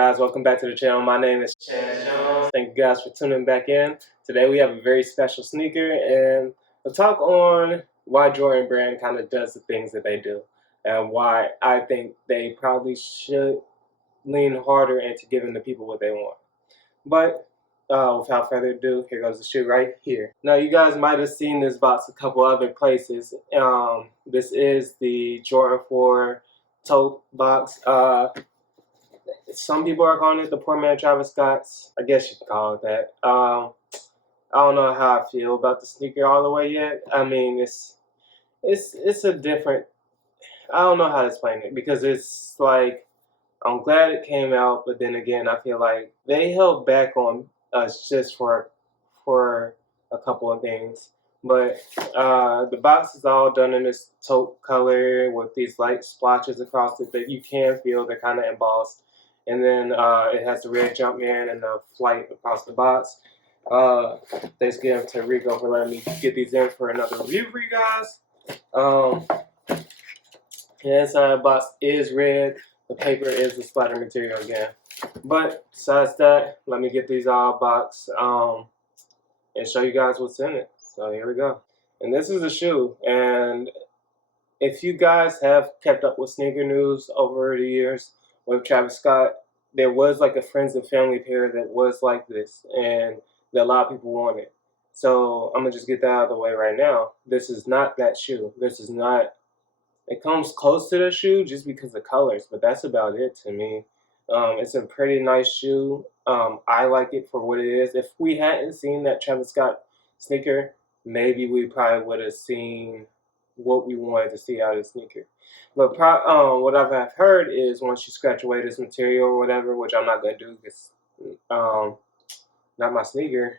guys? Welcome back to the channel. My name is Chance Jones. Thank you guys for tuning back in. Today we have a very special sneaker and a talk on why Jordan Brand kind of does the things that they do and why I think they probably should lean harder into giving the people what they want. But without further ado, here goes the shoe right here. Now you guys might have seen this box a couple other places. This is the Jordan 4 Taupe box. Some people are calling it the poor man Travis Scott's. I guess you could call it that. I don't know how I feel about the sneaker all the way yet. I mean, it's a different. I don't know how to explain it because it's like I'm glad it came out, but then again, I feel like they held back on us just for a couple of things. But the box is all done in this taupe color with these light splotches across it that you can feel. They're kind of embossed. And then it has the red Jumpman and the flight across the box. Thanks again to Rico for letting me get these in for another review for you guys. The inside of the box is red. The paper is the splatter material again. But besides that, let me get these all boxed and show you guys what's in it. So here we go. And this is the shoe. And if you guys have kept up with sneaker news over the years with Travis Scott, there was like a friends and family pair that was like this and that a lot of people wanted. So I'm gonna just get that out of the way right now. This is not that shoe. This is not. It comes close to the shoe just because of colors, but that's about it to me. It's a pretty nice shoe. I like it for what it is. If we hadn't seen that Travis Scott sneaker, maybe we probably would have seen what we wanted to see out of the sneaker. But what I've heard is once you scratch away this material or whatever, which I'm not going to do because not my sneaker,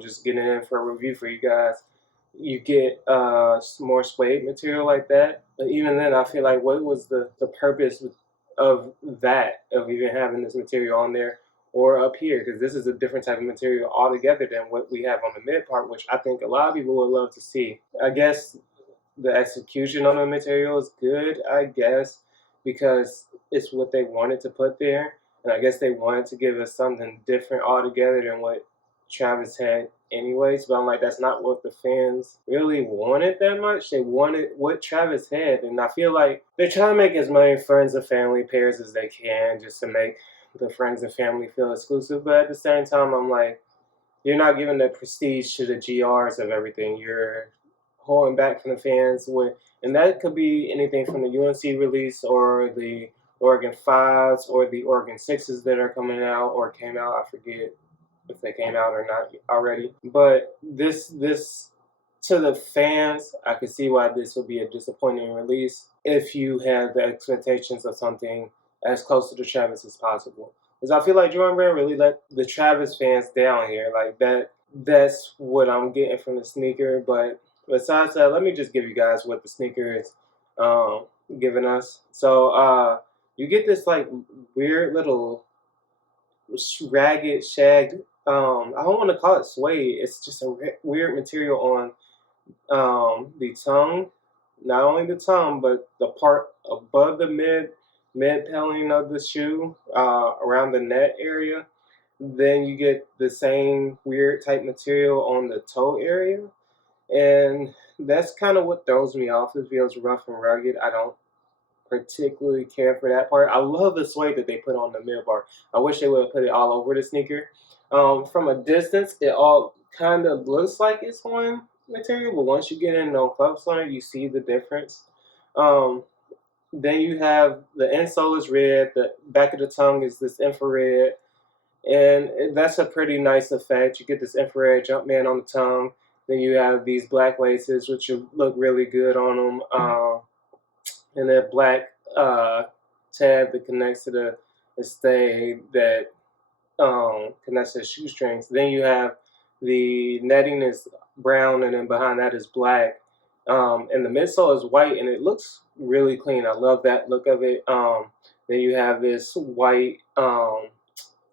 just getting it in for a review for you guys, you get more suede material like that. But even then, I feel like what was the purpose of that, of even having this material on there or up here? Because this is a different type of material altogether than what we have on the mid part, which I think a lot of people would love to see. I guess the execution on the material is good, I guess, because it's what they wanted to put there. And I guess they wanted to give us something different altogether than what Travis had anyways, but I'm like, that's not what the fans really wanted that much. They wanted what Travis had, and I feel like they're trying to make as many friends and family pairs as they can just to make the friends and family feel exclusive. But at the same time, I'm like, you're not giving the prestige to the GRs of everything. You're holding back from the fans with, and that could be anything from the UNC release or the Oregon 5s or the Oregon 6s that are coming out or came out. I forget if they came out or not already. But this to the fans, I could see why this would be a disappointing release if you had the expectations of something as close to the Travis as possible. Because I feel like Jordan Brand really let the Travis fans down here. Like that's what I'm getting from the sneaker. But besides that, let me just give you guys what the sneaker is giving us. So you get this like weird little ragged shag. I don't want to call it suede. It's just a weird material on the tongue. Not only the tongue, but the part above the mid paneling of the shoe, around the net area. Then you get the same weird type material on the toe area, and that's kind of what throws me off. It feels rough and rugged. I don't particularly care for that part. I love the suede that they put on the mid bar. I wish they would have put it all over the sneaker. From a distance, it all kind of looks like it's one material, but once you get in on close on it, you see the difference. Then you have the insole is red, the back of the tongue is this infrared, and that's a pretty nice effect. You get this infrared Jumpman on the tongue. Then you have these black laces, which look really good on them. And that black tab that connects to the stay that connects to the shoestrings. Then you have the netting is brown, and then behind that is black. And the midsole is white, and it looks really clean. I love that look of it. Then you have this white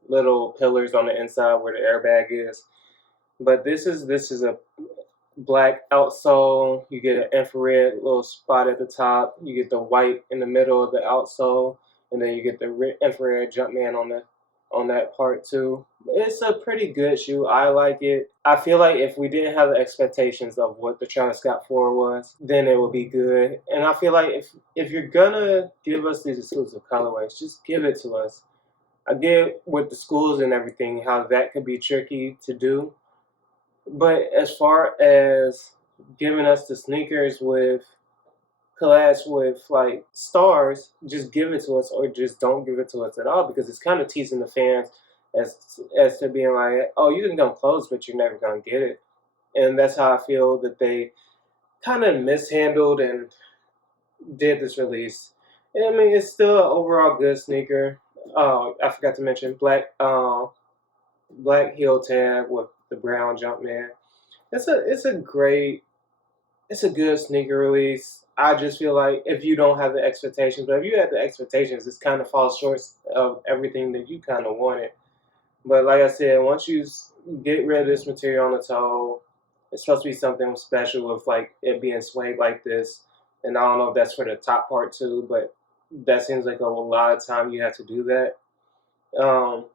little pillars on the inside where the airbag is. But this is a black outsole. You get an infrared little spot at the top. You get the white in the middle of the outsole, and then you get the infrared Jumpman on that part too. It's a pretty good shoe. I like it. I feel like if we didn't have the expectations of what the Travis Scott 4 was, then it would be good. And I feel like if you're gonna give us these exclusive colorways, just give it to us. I get with the schools and everything how that could be tricky to do, but as far as giving us the sneakers with collabs with like stars, just give it to us or just don't give it to us at all because it's kind of teasing the fans as to being like, oh, you can come close, but you're never gonna get it. And that's how I feel that they kind of mishandled and did this release. And I mean, it's still an overall good sneaker. I forgot to mention black heel tab with the brown Jumpman. It's a good sneaker release. I just feel like if you don't have the expectations, but if you have the expectations, it kind of falls short of everything that you kind of wanted. But like I said, once you get rid of this material on the toe, it's supposed to be something special with like it being suede like this. And I don't know if that's for the top part too, but that seems like a lot of time you have to do that.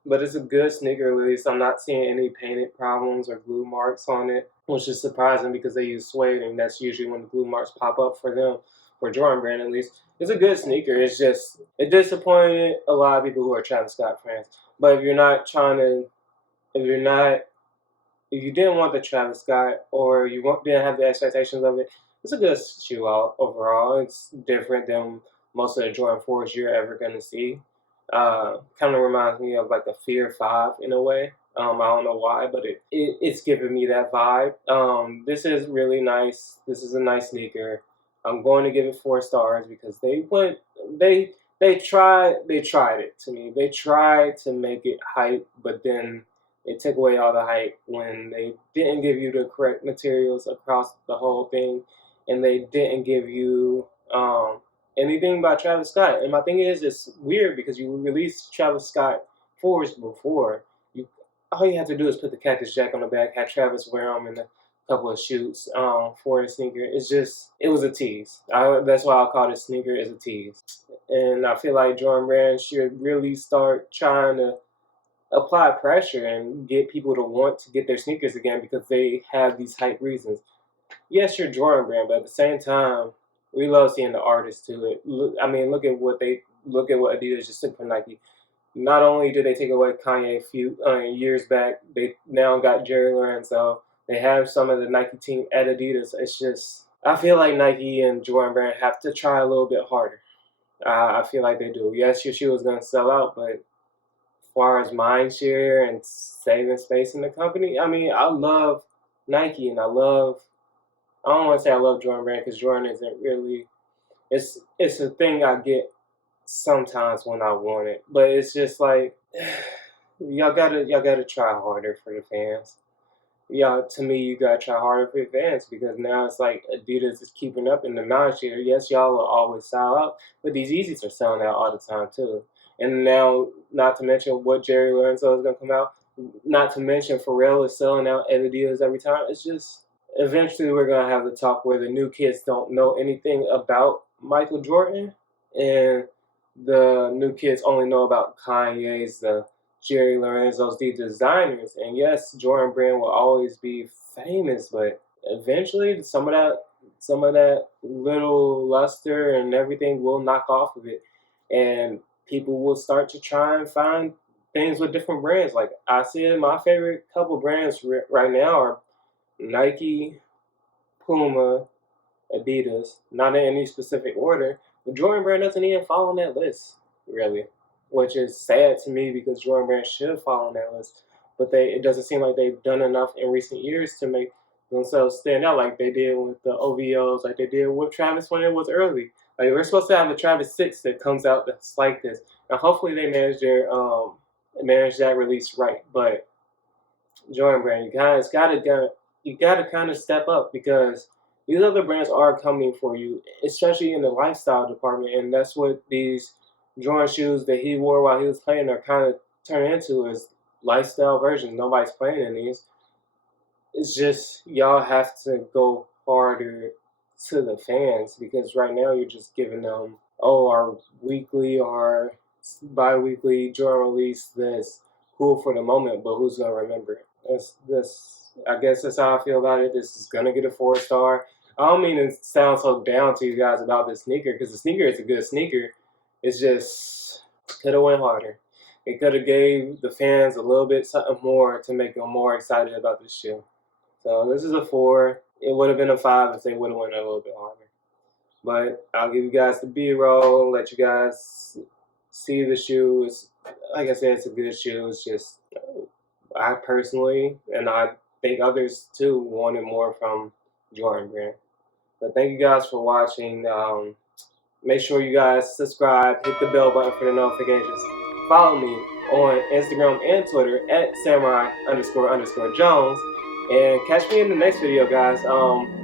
But it's a good sneaker release. I'm not seeing any painted problems or glue marks on it, which is surprising because they use suede, and that's usually when the glue marks pop up for them, for Jordan Brand at least. It's a good sneaker. It's just it disappointed a lot of people who are Travis Scott fans. But if you're not trying to, if you're not, if you didn't want the Travis Scott or you didn't have the expectations of it, it's a good shoe out overall. It's different than most of the Jordan 4s you're ever going to see. Kind of reminds me of like a Fear 5 in a way. I don't know why, but it's giving me that vibe. This is really nice. This is a nice sneaker. I'm going to give it 4 stars because they tried it to me. They tried to make it hype, but then they took away all the hype when they didn't give you the correct materials across the whole thing, and they didn't give you anything by Travis Scott. And my thing is, it's weird because you released Travis Scott 4s before. You all you have to do is put the Cactus Jack on the back, have Travis wear them in a couple of shoots for the sneaker. It was a tease. That's why I call this sneaker is a tease. And I feel like Jordan Brand should really start trying to apply pressure and get people to want to get their sneakers again because they have these hype reasons. Yes, you're Jordan Brand, but at the same time, we love seeing the artists to it. I mean, look at what Adidas just took from Nike. Not only did they take away Kanye a few years back, they now got Jerry Lorenzo. They have some of the Nike team at Adidas. It's just I feel like Nike and Jordan Brand have to try a little bit harder. I feel like they do. Yes, your shoe is going to sell out, but as far as mind share and saving space in the company, I mean, I love Nike and I don't want to say I love Jordan Brand because Jordan isn't really. It's a thing I get sometimes when I want it, but it's just like y'all gotta try harder for the fans. Y'all, to me, you gotta try harder for your fans because now it's like Adidas is keeping up in the mind share. Yes, y'all will always sell out, but these Yeezys are selling out all the time too. And now, not to mention what Jerry Lorenzo is gonna come out. Not to mention Pharrell is selling out at Adidas every time. It's just eventually we're gonna have the talk where the new kids don't know anything about Michael Jordan, and the new kids only know about Kanye's, the Jerry Lorenzo's, the designers. And yes, Jordan Brand will always be famous, but eventually some of that little luster and everything will knock off of it, and people will start to try and find things with different brands. Like I said, my favorite couple brands right now are Nike, Puma, Adidas, not in any specific order. But Jordan Brand doesn't even fall on that list, really, which is sad to me because Jordan Brand should fall on that list. But it doesn't seem like they've done enough in recent years to make themselves stand out like they did with the OVOs, like they did with Travis when it was early. Like we're supposed to have a Travis 6 that comes out that's like this, and hopefully they manage that release right. But Jordan Brand, you gotta kind of step up because these other brands are coming for you, especially in the lifestyle department, and that's what these Jordan shoes that he wore while he was playing are kind of turning into is lifestyle versions. Nobody's playing in these. It's just y'all have to go harder to the fans because right now you're just giving them our weekly or bi-weekly Jordan release this cool for the moment, but who's gonna remember it? I guess that's how I feel about it. This is gonna get a 4-star. I don't mean to sound so down to you guys about this sneaker, because the sneaker is a good sneaker. It's just could have went harder. It could have gave the fans a little bit something more to make them more excited about this shoe. So this is a 4. It would have been a 5 if they would have went a little bit harder. But I'll give you guys the B-roll, let you guys see the shoe. It's, like I said, it's a good shoe. It's just, I personally, and I think others too, wanted more from Jordan Brand. But thank you guys for watching. Make sure you guys subscribe, hit the bell button for the notifications. Follow me on Instagram and Twitter at samurai__Jones. And catch me in the next video, guys.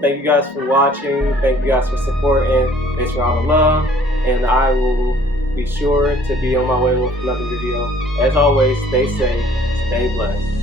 Thank you guys for watching. Thank you guys for supporting. Thanks for all the love. And I will be sure to be on my way with another video. As always, stay safe, stay blessed.